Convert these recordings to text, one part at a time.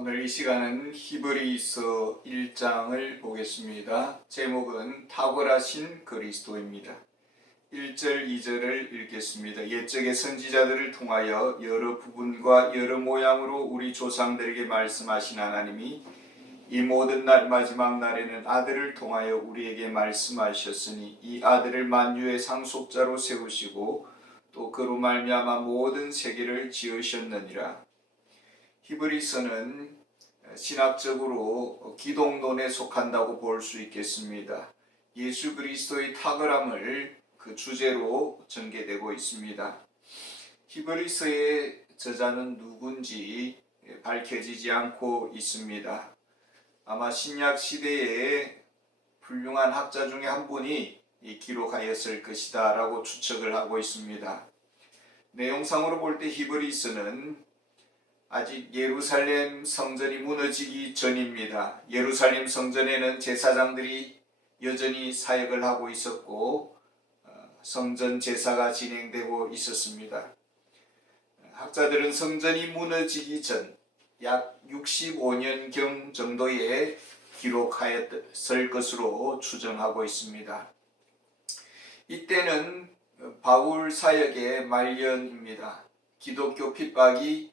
오늘 이 시간은 히브리서 1장을 보겠습니다. 제목은 탁월하신 그리스도입니다. 1절, 2절을 읽겠습니다. 옛적의 선지자들을 통하여 여러 부분과 여러 모양으로 우리 조상들에게 말씀하신 하나님이 이 모든 날 마지막 날에는 아들을 통하여 우리에게 말씀하셨으니 이 아들을 만유의 상속자로 세우시고 또 그로 말미암아 모든 세계를 지으셨느니라. 히브리서는 신학적으로 기독론에 속한다고 볼 수 있겠습니다. 예수 그리스도의 탁월함을 그 주제로 전개되고 있습니다. 히브리서의 저자는 누군지 밝혀지지 않고 있습니다. 아마 신약 시대에 훌륭한 학자 중에 한 분이 기록하였을 것이다 라고 추측을 하고 있습니다. 내용상으로 볼 때 히브리서는 아직 예루살렘 성전이 무너지기 전입니다. 예루살렘 성전에는 제사장들이 여전히 사역을 하고 있었고 성전 제사가 진행되고 있었습니다. 학자들은 성전이 무너지기 전 약 65년경 정도에 기록하였을 것으로 추정하고 있습니다. 이때는 바울 사역의 말년입니다. 기독교 핍박이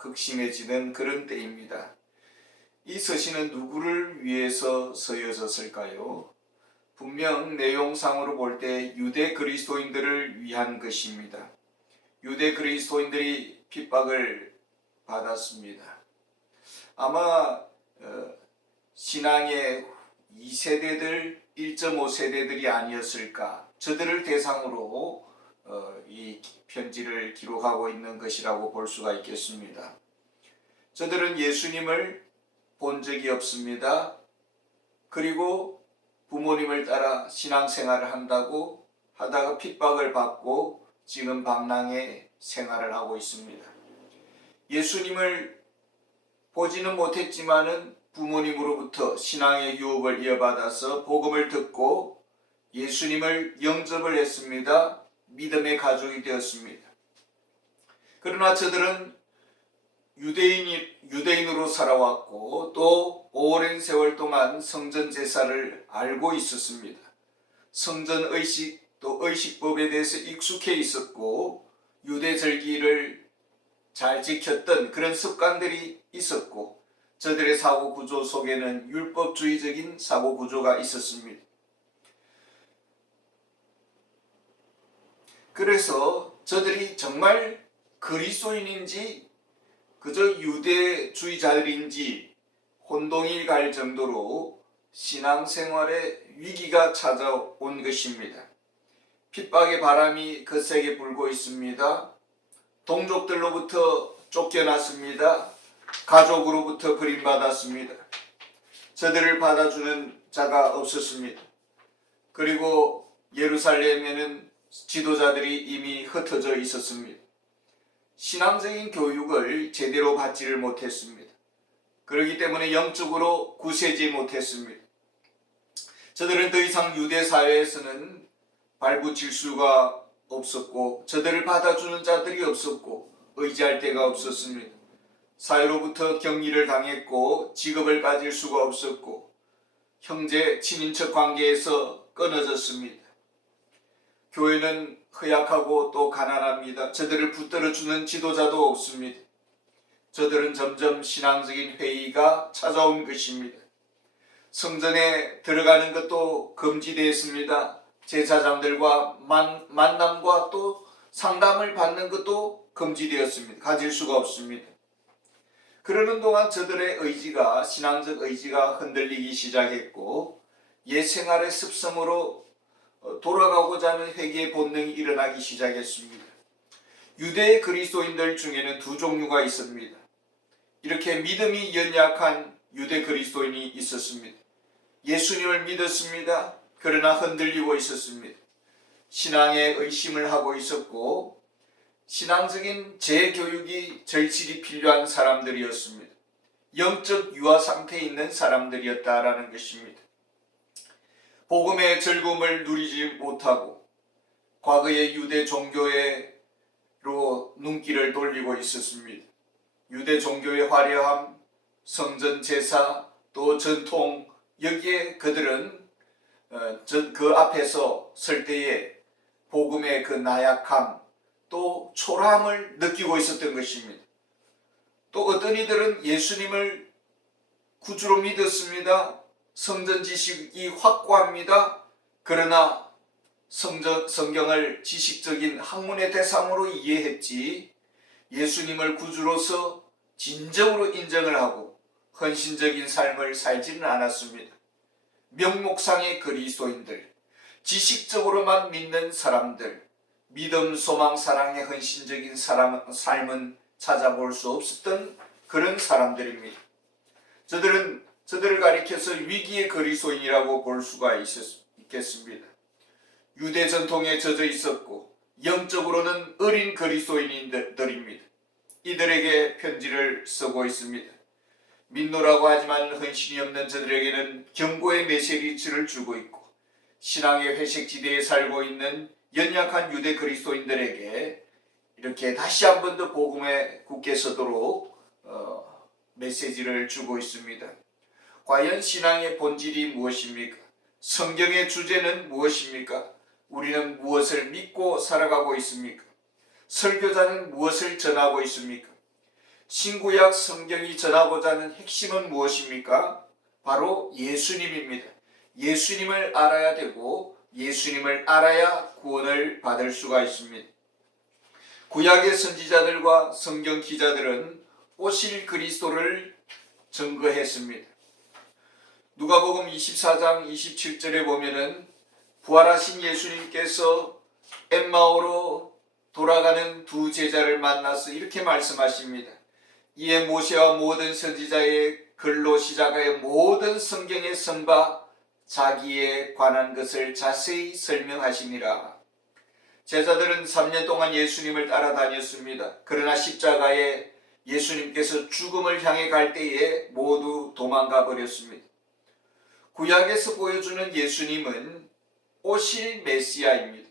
극심해지는 그런 때입니다. 이 서신은 누구를 위해서 쓰여졌을까요? 분명 내용상으로 볼 때 유대 그리스도인들을 위한 것입니다. 유대 그리스도인들이 핍박을 받았습니다. 아마 신앙의 2세대들, 1.5세대들이 아니었을까. 저들을 대상으로 이 편지를 기록하고 있는 것이라고 볼 수가 있겠습니다. 저들은 예수님을 본 적이 없습니다. 그리고 부모님을 따라 신앙생활을 한다고 하다가 핍박을 받고 지금 방랑의 생활을 하고 있습니다. 예수님을 보지는 못했지만은 부모님으로부터 신앙의 유업을 이어받아서 복음을 듣고 예수님을 영접을 했습니다. 믿음의 가족이 되었습니다. 그러나 저들은 유대인으로 살아왔고 또 오랜 세월 동안 성전 제사를 알고 있었습니다. 성전 의식 또 의식법에 대해서 익숙해 있었고 유대 절기를 잘 지켰던 그런 습관들이 있었고 저들의 사고 구조 속에는 율법주의적인 사고 구조가 있었습니다. 그래서 저들이 정말 그리스도인인지 그저 유대주의자들인지 혼동이 갈 정도로 신앙생활에 위기가 찾아온 것입니다. 핍박의 바람이 거세게 불고 있습니다. 동족들로부터 쫓겨났습니다. 가족으로부터 버림받았습니다. 저들을 받아주는 자가 없었습니다. 그리고 예루살렘에는 지도자들이 이미 흩어져 있었습니다. 신앙적인 교육을 제대로 받지를 못했습니다. 그렇기 때문에 영적으로 굳세지 못했습니다. 저들은 더 이상 유대 사회에서는 발붙일 수가 없었고 저들을 받아주는 자들이 없었고 의지할 데가 없었습니다. 사회로부터 격리를 당했고 직업을 가질 수가 없었고 형제 친인척 관계에서 끊어졌습니다. 교회는 허약하고 또 가난합니다. 저들을 붙들어주는 지도자도 없습니다. 저들은 점점 신앙적인 회의가 찾아온 것입니다. 성전에 들어가는 것도 금지되었습니다. 제사장들과 만남과 또 상담을 받는 것도 금지되었습니다. 가질 수가 없습니다. 그러는 동안 저들의 의지가 신앙적 의지가 흔들리기 시작했고 옛 생활의 습성으로 돌아가고자 하는 회개의 본능이 일어나기 시작했습니다. 유대 그리스도인들 중에는 두 종류가 있습니다. 이렇게 믿음이 연약한 유대 그리스도인이 있었습니다. 예수님을 믿었습니다. 그러나 흔들리고 있었습니다. 신앙에 의심을 하고 있었고 신앙적인 재교육이 절실히 필요한 사람들이었습니다. 영적 유아 상태에 있는 사람들이었다라는 것입니다. 복음의 즐거움을 누리지 못하고 과거의 유대 종교로 눈길을 돌리고 있었습니다. 유대 종교의 화려함, 성전 제사, 또 전통, 여기에 그들은 그 앞에서 설 때에 복음의 그 나약함, 또 초라함을 느끼고 있었던 것입니다. 또 어떤 이들은 예수님을 구주로 믿었습니다. 성전 지식이 확고합니다. 그러나 성경을 지식적인 학문의 대상으로 이해했지 예수님을 구주로서 진정으로 인정을 하고 헌신적인 삶을 살지는 않았습니다. 명목상의 그리스도인들, 지식적으로만 믿는 사람들, 믿음, 소망, 사랑의 헌신적인 삶은 찾아볼 수 없었던 그런 사람들입니다. 저들을 가리켜서 위기의 그리스도인이라고 볼 수가 있겠습니다. 유대 전통에 젖어 있었고 영적으로는 어린 그리스도인들입니다. 이들에게 편지를 쓰고 있습니다. 민노라고 하지만 헌신이 없는 저들에게는 경고의 메시지를 주고 있고 신앙의 회색지대에 살고 있는 연약한 유대 그리스도인들에게 이렇게 다시 한 번 더 복음에 굳게 서도록 메시지를 주고 있습니다. 과연 신앙의 본질이 무엇입니까? 성경의 주제는 무엇입니까? 우리는 무엇을 믿고 살아가고 있습니까? 설교자는 무엇을 전하고 있습니까? 신구약 성경이 전하고자 하는 핵심은 무엇입니까? 바로 예수님입니다. 예수님을 알아야 되고 예수님을 알아야 구원을 받을 수가 있습니다. 구약의 선지자들과 성경 기자들은 오실 그리스도를 증거했습니다. 누가복음 24장 27절에 보면은 부활하신 예수님께서 엠마오로 돌아가는 두 제자를 만나서 이렇게 말씀하십니다. 이에 모세와 모든 선지자의 글로 시작하여 모든 성경에 선 바 자기에 관한 것을 자세히 설명하시니라. 제자들은 3년 동안 예수님을 따라다녔습니다. 그러나 십자가에 예수님께서 죽음을 향해 갈 때에 모두 도망가 버렸습니다. 구약에서 보여주는 예수님은 오실 메시아입니다.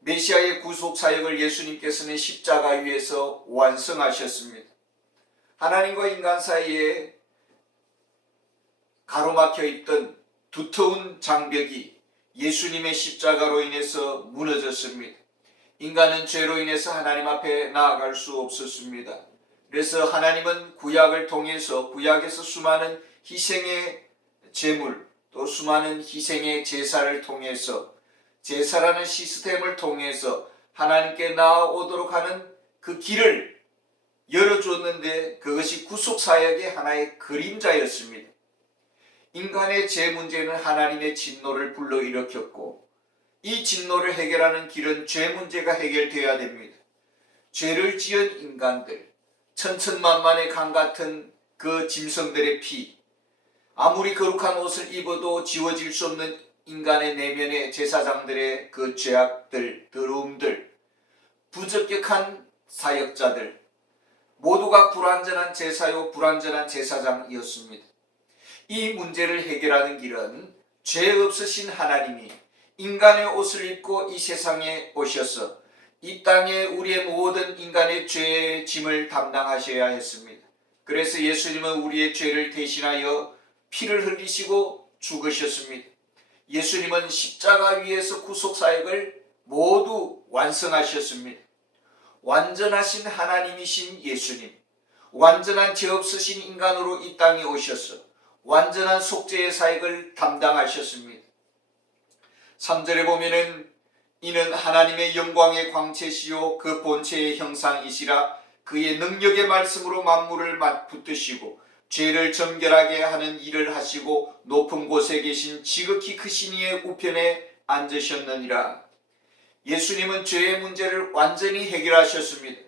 메시아의 구속 사역을 예수님께서는 십자가 위에서 완성하셨습니다. 하나님과 인간 사이에 가로막혀 있던 두터운 장벽이 예수님의 십자가로 인해서 무너졌습니다. 인간은 죄로 인해서 하나님 앞에 나아갈 수 없었습니다. 그래서 하나님은 구약을 통해서 구약에서 수많은 희생의 제물 또 수많은 희생의 제사를 통해서 제사라는 시스템을 통해서 하나님께 나아오도록 하는 그 길을 열어줬는데 그것이 구속사역의 하나의 그림자였습니다. 인간의 죄 문제는 하나님의 진노를 불러일으켰고 이 진노를 해결하는 길은 죄 문제가 해결되어야 됩니다. 죄를 지은 인간들, 천천만만의 강 같은 그 짐승들의 피, 아무리 거룩한 옷을 입어도 지워질 수 없는 인간의 내면의 제사장들의 그 죄악들, 더러움들, 부적격한 사역자들, 모두가 불완전한 제사요 불완전한 제사장이었습니다. 이 문제를 해결하는 길은 죄 없으신 하나님이 인간의 옷을 입고 이 세상에 오셔서 이 땅에 우리의 모든 인간의 죄의 짐을 담당하셔야 했습니다. 그래서 예수님은 우리의 죄를 대신하여 피를 흘리시고 죽으셨습니다. 예수님은 십자가 위에서 구속사역을 모두 완성하셨습니다. 완전하신 하나님이신 예수님, 완전한 죄 없으신 인간으로 이 땅에 오셔서 완전한 속죄의 사역을 담당하셨습니다. 3절에 보면은 이는 하나님의 영광의 광채시요 그 본체의 형상이시라 그의 능력의 말씀으로 만물을 붙드시고 죄를 정결하게 하는 일을 하시고 높은 곳에 계신 지극히 크신 이의 우편에 앉으셨느니라. 예수님은 죄의 문제를 완전히 해결하셨습니다.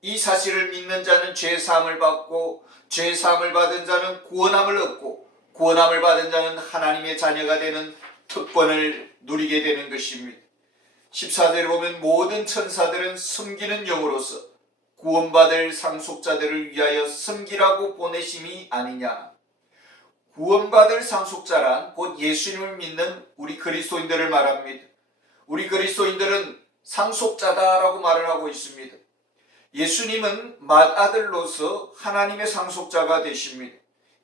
이 사실을 믿는 자는 죄 사함을 받고 죄 사함을 받은 자는 구원함을 얻고 구원함을 받은 자는 하나님의 자녀가 되는 특권을 누리게 되는 것입니다. 14절에 보면 모든 천사들은 섬기는 영으로서 구원받을 상속자들을 위하여 섬기라고 보내심이 아니냐. 구원받을 상속자란 곧 예수님을 믿는 우리 그리스도인들을 말합니다. 우리 그리스도인들은 상속자다라고 말을 하고 있습니다. 예수님은 맏아들로서 하나님의 상속자가 되십니다.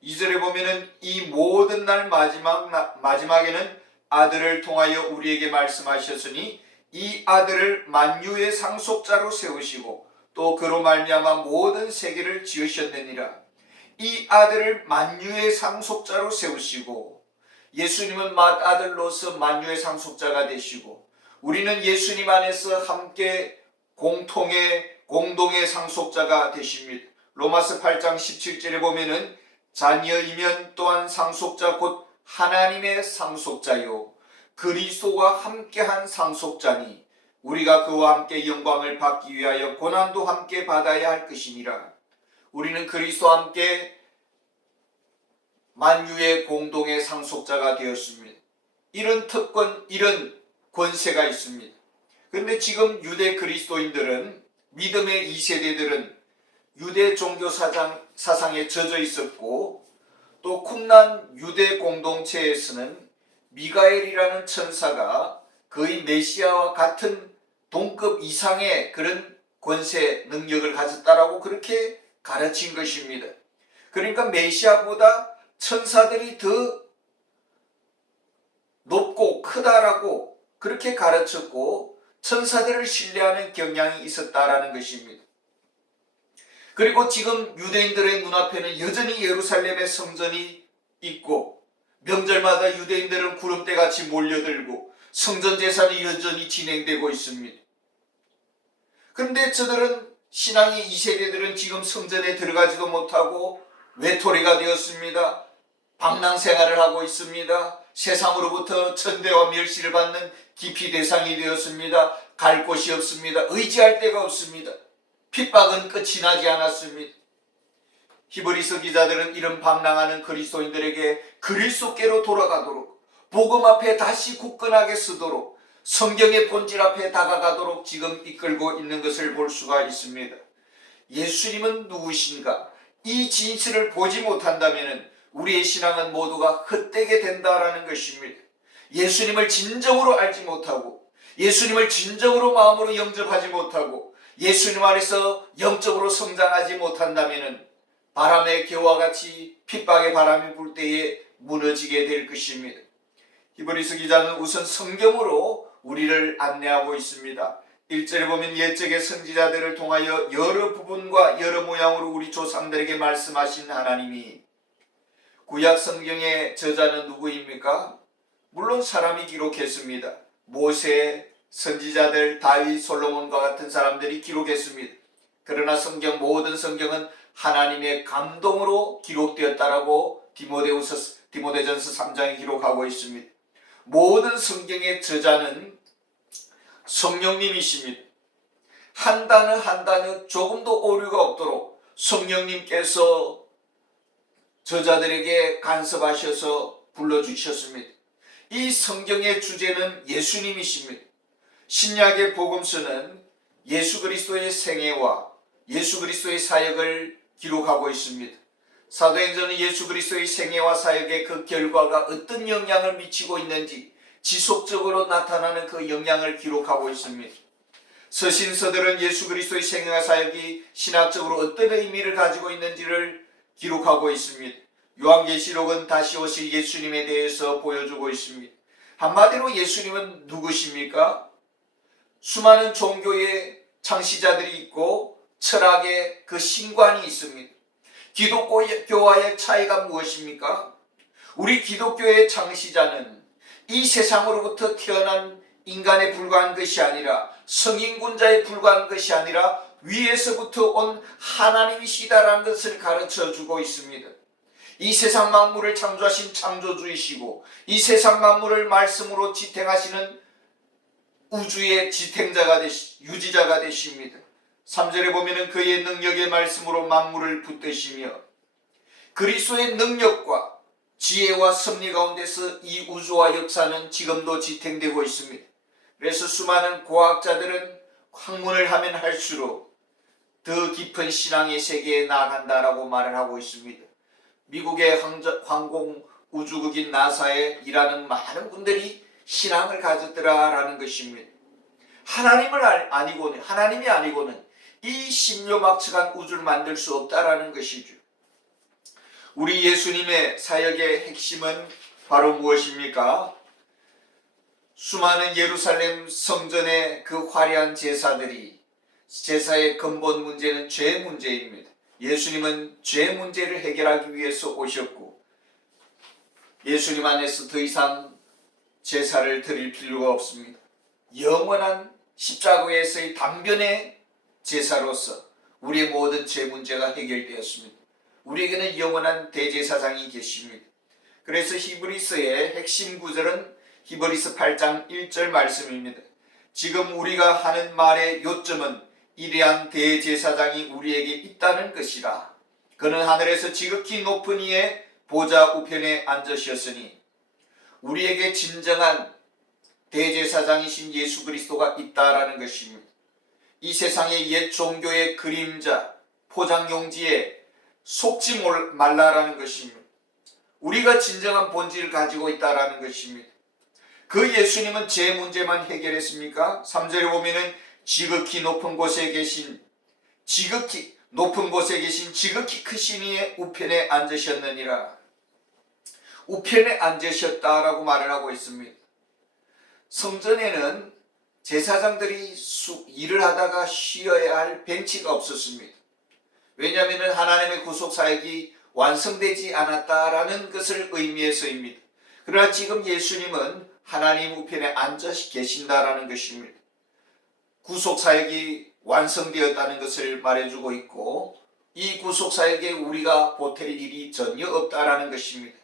2절에 보면은 이 모든 날 마지막에는 아들을 통하여 우리에게 말씀하셨으니 이 아들을 만유의 상속자로 세우시고 또 그로 말미암아 모든 세계를 지으셨느니라. 이 아들을 만유의 상속자로 세우시고, 예수님은 맏아들로서 만유의 상속자가 되시고, 우리는 예수님 안에서 함께 공동의 상속자가 되십니다. 로마서 8장 17절에 보면은 자녀이면 또한 상속자 곧 하나님의 상속자요 그리스도와 함께한 상속자니 우리가 그와 함께 영광을 받기 위하여 고난도 함께 받아야 할 것이니라. 우리는 그리스도와 함께 만유의 공동의 상속자가 되었습니다. 이런 특권, 이런 권세가 있습니다. 그런데 지금 유대 그리스도인들은, 믿음의 2세대들은 유대 종교 사상에 젖어 있었고, 또 쿰란 유대 공동체에서는 미가엘이라는 천사가 거의 메시아와 같은 동급 이상의 그런 권세, 능력을 가졌다라고 그렇게 가르친 것입니다. 그러니까 메시아보다 천사들이 더 높고 크다라고 그렇게 가르쳤고, 천사들을 신뢰하는 경향이 있었다라는 것입니다. 그리고 지금 유대인들의 눈앞에는 여전히 예루살렘의 성전이 있고, 명절마다 유대인들은 구름대같이 몰려들고 성전 제사는 여전히 진행되고 있습니다. 그런데 저들은, 신앙의 2세대들은 지금 성전에 들어가지도 못하고 외톨이가 되었습니다. 방랑생활을 하고 있습니다. 세상으로부터 천대와 멸시를 받는 기피 대상이 되었습니다. 갈 곳이 없습니다. 의지할 데가 없습니다. 핍박은 끝이 나지 않았습니다. 히브리서 기자들은 이런 방랑하는 그리스도인들에게 그리스도께로 돌아가도록, 복음 앞에 다시 굳건하게 서도록, 성경의 본질 앞에 다가가도록 지금 이끌고 있는 것을 볼 수가 있습니다. 예수님은 누구신가? 이 진실을 보지 못한다면 우리의 신앙은 모두가 헛되게 된다라는 것입니다. 예수님을 진정으로 알지 못하고, 예수님을 진정으로 마음으로 영접하지 못하고, 예수님 안에서 영적으로 성장하지 못한다면 바람의 겨와 같이 핍박의 바람이 불 때에 무너지게 될 것입니다. 히브리서 기자는 우선 성경으로 우리를 안내하고 있습니다. 1절에 보면 옛적의 선지자들을 통하여 여러 부분과 여러 모양으로 우리 조상들에게 말씀하신 하나님이, 구약 성경의 저자는 누구입니까? 물론 사람이 기록했습니다. 모세, 선지자들, 다윗, 솔로몬과 같은 사람들이 기록했습니다. 그러나 모든 성경은 하나님의 감동으로 기록되었다라고 디모데전서 3장에 기록하고 있습니다. 모든 성경의 저자는 성령님이십니다. 한 단어 한 단어 조금도 오류가 없도록 성령님께서 저자들에게 간섭하셔서 불러주셨습니다. 이 성경의 주제는 예수님이십니다. 신약의 복음서는 예수 그리스도의 생애와 예수 그리스도의 사역을 기록하고 있습니다. 사도행전은 예수 그리스도의 생애와 사역의 그 결과가 어떤 영향을 미치고 있는지 지속적으로 나타나는 그 영향을 기록하고 있습니다. 서신서들은 예수 그리스도의 생애와 사역이 신학적으로 어떤 의미를 가지고 있는지를 기록하고 있습니다. 요한계시록은 다시 오실 예수님에 대해서 보여주고 있습니다. 한마디로 예수님은 누구십니까? 수많은 종교의 창시자들이 있고 철학의 그 신관이 있습니다. 기독교와의 차이가 무엇입니까? 우리 기독교의 창시자는 이 세상으로부터 태어난 인간에 불과한 것이 아니라, 성인군자에 불과한 것이 아니라 위에서부터 온 하나님이시다라는 것을 가르쳐주고 있습니다. 이 세상 만물을 창조하신 창조주이시고, 이 세상 만물을 말씀으로 지탱하시는 우주의 유지자가 되십니다. 3절에 보면은 그의 능력의 말씀으로 만물을 붙드시며, 그리스도의 능력과 지혜와 섭리 가운데서 이 우주와 역사는 지금도 지탱되고 있습니다. 그래서 수많은 과학자들은 학문을 하면 할수록 더 깊은 신앙의 세계에 나아간다라고 말을 하고 있습니다. 미국의 항공우주국인 나사에 일하는 많은 분들이 신앙을 가졌더라라는 것입니다. 하나님이 아니고는 이 심요막측한 우주를 만들 수 없다라는 것이죠. 우리 예수님의 사역의 핵심은 바로 무엇입니까? 수많은 예루살렘 성전의 그 화려한 제사들이, 제사의 근본 문제는 죄 문제입니다. 예수님은 죄 문제를 해결하기 위해서 오셨고, 예수님 안에서 더 이상 제사를 드릴 필요가 없습니다. 영원한 십자가에서의 단변의 제사로서 우리의 모든 죄 문제가 해결되었습니다. 우리에게는 영원한 대제사장이 계십니다. 그래서 히브리서의 핵심 구절은 히브리서 8장 1절 말씀입니다. 지금 우리가 하는 말의 요점은 이러한 대제사장이 우리에게 있다는 것이라. 그는 하늘에서 지극히 높은 이의 보좌 우편에 앉으셨으니 우리에게 진정한 대제사장이신 예수 그리스도가 있다라는 것입니다. 이 세상의 옛 종교의 그림자, 포장용지에 속지 말라라는 것입니다. 우리가 진정한 본질을 가지고 있다라는 것입니다. 그 예수님은 제 문제만 해결했습니까? 3절에 보면은 지극히 높은 곳에 계신 지극히 크신 이의 우편에 앉으셨느니라. 우편에 앉으셨다라고 말을 하고 있습니다. 성전에는 제사장들이 일을 하다가 쉬어야 할 벤치가 없었습니다. 왜냐하면 하나님의 구속사역이 완성되지 않았다라는 것을 의미해서입니다. 그러나 지금 예수님은 하나님 우편에 앉아 계신다라는 것입니다. 구속사역이 완성되었다는 것을 말해주고 있고, 이 구속사역에 우리가 보탤 일이 전혀 없다라는 것입니다.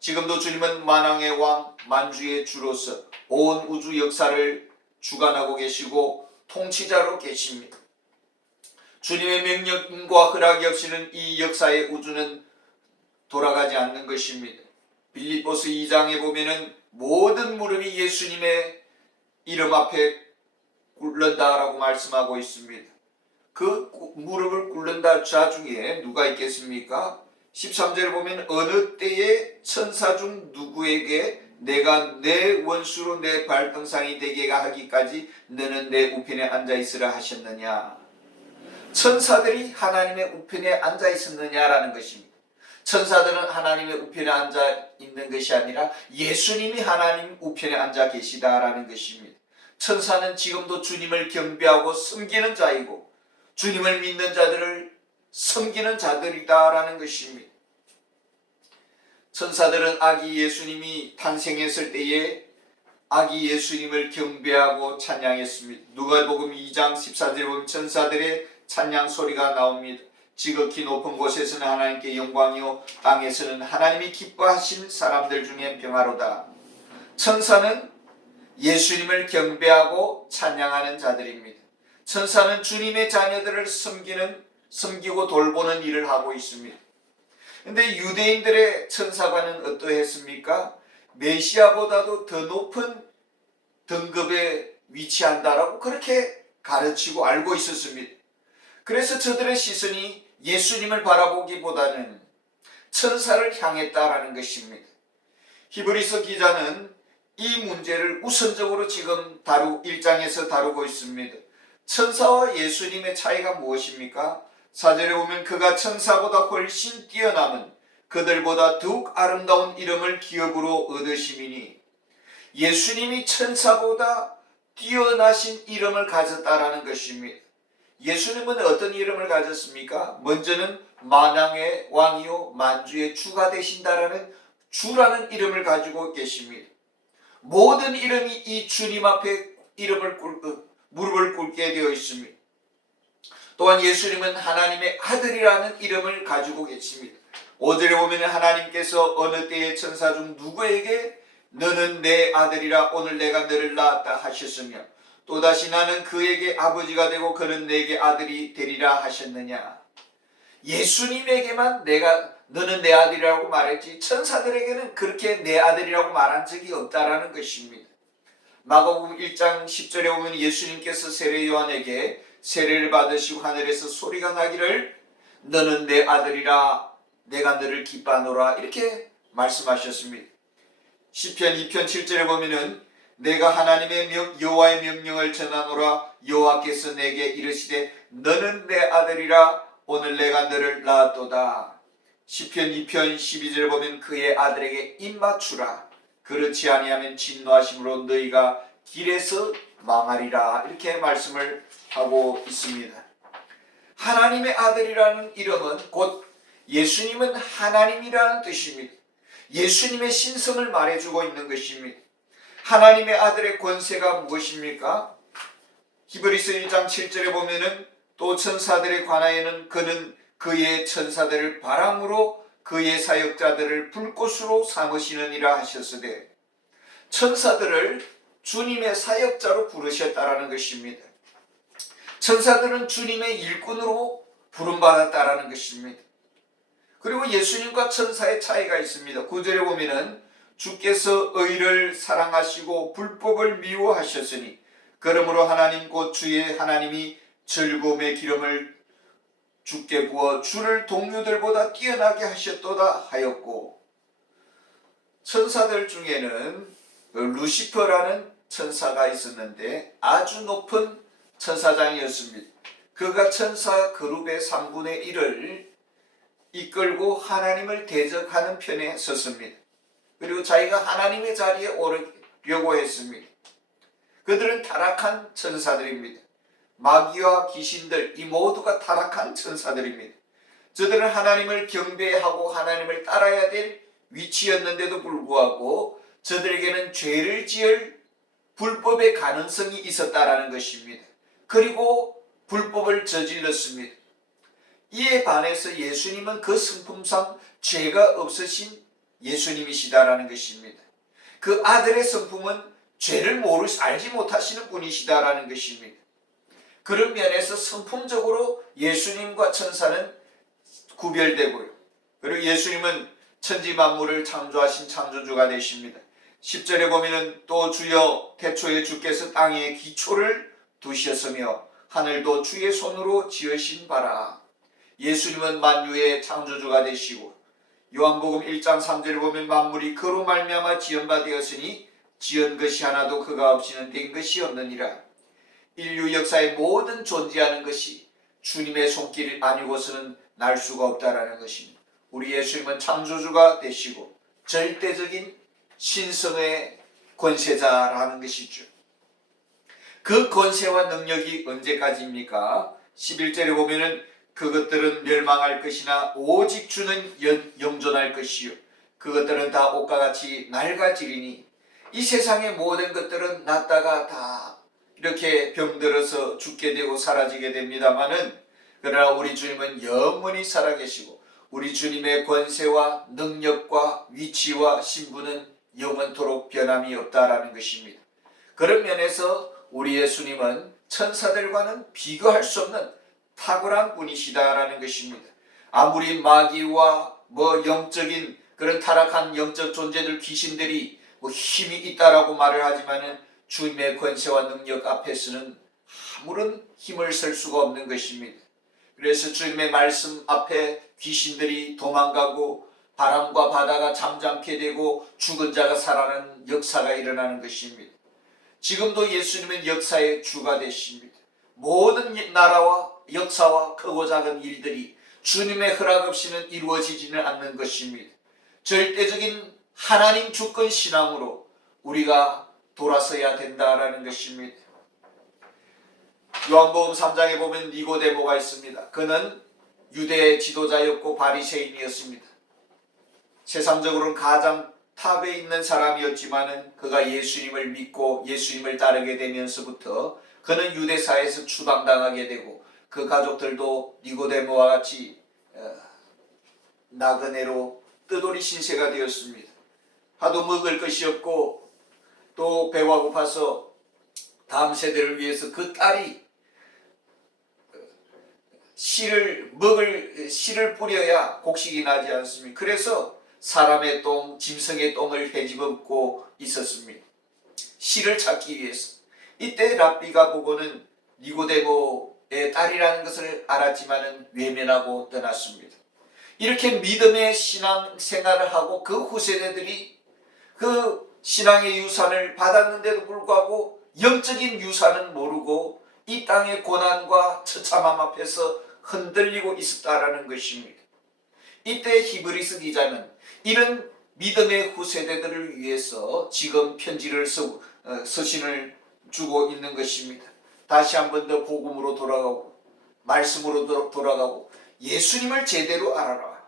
지금도 주님은 만왕의 왕, 만주의 주로서 온 우주 역사를 주관하고 계시고 통치자로 계십니다. 주님의 명령과 허락이 없이는 이 역사의 우주는 돌아가지 않는 것입니다. 빌립보서 2장에 보면은 모든 무릎이 예수님의 이름 앞에 꿇는다라고 말씀하고 있습니다. 그 무릎을 꿇는다 자 중에 누가 있겠습니까? 13절에 보면 어느 때에 천사 중 누구에게 내가 내 원수로 내 발등상이 되게 하기까지 너는 내 우편에 앉아 있으라 하셨느냐. 천사들이 하나님의 우편에 앉아 있었느냐라는 것입니다. 천사들은 하나님의 우편에 앉아 있는 것이 아니라 예수님이 하나님 우편에 앉아 계시다라는 것입니다. 천사는 지금도 주님을 경배하고 섬기는 자이고 주님을 믿는 자들을 섬기는 자들이다라는 것입니다. 천사들은 아기 예수님이 탄생했을 때에 아기 예수님을 경배하고 찬양했습니다. 누가복음 2장 14절에 보면 천사들의 찬양 소리가 나옵니다. 지극히 높은 곳에서는 하나님께 영광이요 땅에서는 하나님이 기뻐하신 사람들 중에 평화로다. 천사는 예수님을 경배하고 찬양하는 자들입니다. 천사는 주님의 자녀들을 섬기고 돌보는 일을 하고 있습니다. 그런데 유대인들의 천사관은 어떠했습니까? 메시아보다도 더 높은 등급에 위치한다라고 그렇게 가르치고 알고 있었습니다. 그래서 저들의 시선이 예수님을 바라보기보다는 천사를 향했다라는 것입니다. 히브리서 기자는 이 문제를 우선적으로 지금 1장에서 다루고 있습니다. 천사와 예수님의 차이가 무엇입니까? 4절에 보면 그가 천사보다 훨씬 뛰어남은 그들보다 더욱 아름다운 이름을 기업으로 얻으심이니, 예수님이 천사보다 뛰어나신 이름을 가졌다라는 것입니다. 예수님은 어떤 이름을 가졌습니까? 먼저는 만왕의 왕이요 만주의 주가 되신다라는 주라는 이름을 가지고 계십니다. 모든 이름이 이 주님 앞에 무릎을 꿇게 되어 있습니다. 또한 예수님은 하나님의 아들이라는 이름을 가지고 계십니다. 5절에 보면 하나님께서 어느 때에 천사 중 누구에게 너는 내 아들이라 오늘 내가 너를 낳았다 하셨으며 또다시 나는 그에게 아버지가 되고 그는 내게 아들이 되리라 하셨느냐. 예수님에게만 너는 내 아들이라고 말했지 천사들에게는 그렇게 내 아들이라고 말한 적이 없다라는 것입니다. 마가복음 1장 10절에 보면 예수님께서 세례 요한에게 세례를 받으시고 하늘에서 소리가 나기를 너는 내 아들이라 내가 너를 기뻐하노라 이렇게 말씀하셨습니다. 시편 2편 7절에 보면은 내가 하나님의 여호와의 명령을 전하노라 여호와께서 내게 이르시되 너는 내 아들이라 오늘 내가 너를 낳았도다. 시편 2편 12절 보면 그의 아들에게 입맞추라. 그렇지 아니하면 진노하심으로 너희가 길에서 망하리라. 이렇게 말씀을 하고 있습니다. 하나님의 아들이라는 이름은 곧 예수님은 하나님이라는 뜻입니다. 예수님의 신성을 말해주고 있는 것입니다. 하나님의 아들의 권세가 무엇입니까? 히브리서 1장 7절에 보면은 또 천사들에 관하여는 그는 그의 천사들을 바람으로 그의 사역자들을 불꽃으로 삼으시느니라 하셨으되, 천사들을 주님의 사역자로 부르셨다라는 것입니다. 천사들은 주님의 일꾼으로 부름받았다라는 것입니다. 그리고 예수님과 천사의 차이가 있습니다. 9절에 보면은 주께서 의를 사랑하시고 불법을 미워하셨으니 그러므로 하나님 곧 주의 하나님이 즐거움의 기름을 주께 부어 주를 동료들보다 뛰어나게 하셨도다 하였고, 천사들 중에는 루시퍼라는 천사가 있었는데 아주 높은 천사장이었습니다. 그가 천사 그룹의 3분의 1을 이끌고 하나님을 대적하는 편에 섰습니다. 그리고 자기가 하나님의 자리에 오르려고 했습니다. 그들은 타락한 천사들입니다. 마귀와 귀신들, 이 모두가 타락한 천사들입니다. 저들은 하나님을 경배하고 하나님을 따라야 될 위치였는데도 불구하고 저들에게는 죄를 지을 불법의 가능성이 있었다라는 것입니다. 그리고 불법을 저질렀습니다. 이에 반해서 예수님은 그 성품상 죄가 없으신 예수님이시다라는 것입니다. 그 아들의 성품은 죄를 알지 못하시는 분이시다라는 것입니다. 그런 면에서 성품적으로 예수님과 천사는 구별되고요. 그리고 예수님은 천지 만물을 창조하신 창조주가 되십니다. 10절에 보면은 또 주여 태초에 주께서 땅에 기초를 두셨으며 하늘도 주의 손으로 지으신 바라. 예수님은 만유의 창조주가 되시고, 요한복음 1장 3절에 보면 만물이 그로 말미암아 지은 바 되었으니 지은 것이 하나도 그가 없이는 된 것이 없느니라. 인류 역사의 모든 존재하는 것이 주님의 손길 아니고서는 날 수가 없다라는 것입니다. 우리 예수님은 창조주가 되시고 절대적인 신성의 권세자라는 것이죠. 그 권세와 능력이 언제까지입니까? 11절에 보면은 그것들은 멸망할 것이나 오직 주는 영존할 것이요 그것들은 다 옷과 같이 낡아지리니, 이 세상의 모든 것들은 났다가 다 이렇게 병들어서 죽게 되고 사라지게 됩니다마는, 그러나 우리 주님은 영원히 살아계시고 우리 주님의 권세와 능력과 위치와 신분은 영원토록 변함이 없다라는 것입니다. 그런 면에서 우리 예수님은 천사들과는 비교할 수 없는 탁월한 분이시다라는 것입니다. 아무리 마귀와 영적인 그런 타락한 영적 존재들, 귀신들이 힘이 있다라고 말을 하지만은 주님의 권세와 능력 앞에서는 아무런 힘을 쓸 수가 없는 것입니다. 그래서 주님의 말씀 앞에 귀신들이 도망가고 바람과 바다가 잠잠게 되고 죽은 자가 살아나는 역사가 일어나는 것입니다. 지금도 예수님은 역사의 주가 되십니다. 모든 나라와 역사와 크고 작은 일들이 주님의 허락 없이는 이루어지지는 않는 것입니다. 절대적인 하나님 주권 신앙으로 우리가 돌아서야 된다라는 것입니다. 요한복음 3장에 보면 니고데모가 있습니다. 그는 유대 지도자였고 바리새인이었습니다. 세상적으로는 가장 탑에 있는 사람이었지만은 그가 예수님을 믿고 예수님을 따르게 되면서부터 그는 유대사에서 추방당하게 되고 그 가족들도 니고데모와 같이 나그네로 뜨돌이 신세가 되었습니다. 하도 먹을 것이 없고 또 배가 고파서 다음 세대를 위해서 그 딸이 씨를 뿌려야 곡식이 나지 않습니까? 그래서 사람의 똥, 짐승의 똥을 헤집어먹고 있었습니다. 씨를 찾기 위해서. 이때 랍비가 보고는 니고데모의 딸이라는 것을 알았지만은 외면하고 떠났습니다. 이렇게 믿음의 신앙 생활을 하고 그 후세대들이 그 신앙의 유산을 받았는데도 불구하고 영적인 유산은 모르고 이 땅의 고난과 처참함 앞에서 흔들리고 있었다라는 것입니다. 이때 히브리서 기자는 이런 믿음의 후세대들을 위해서 지금 편지를 서신을 주고 있는 것입니다. 다시 한 번 더 복음으로 돌아가고 말씀으로 돌아가고 예수님을 제대로 알아라.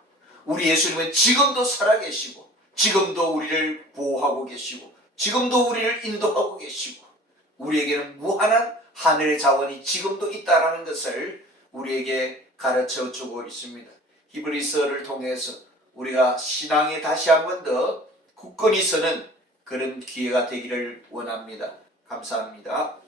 우리 예수님은 지금도 살아계시고 지금도 우리를 보호하고 계시고 지금도 우리를 인도하고 계시고 우리에게는 무한한 하늘의 자원이 지금도 있다라는 것을 우리에게 가르쳐 주고 있습니다. 히브리서를 통해서 우리가 신앙에 다시 한 번 더 굳건히 서는 그런 기회가 되기를 원합니다. 감사합니다.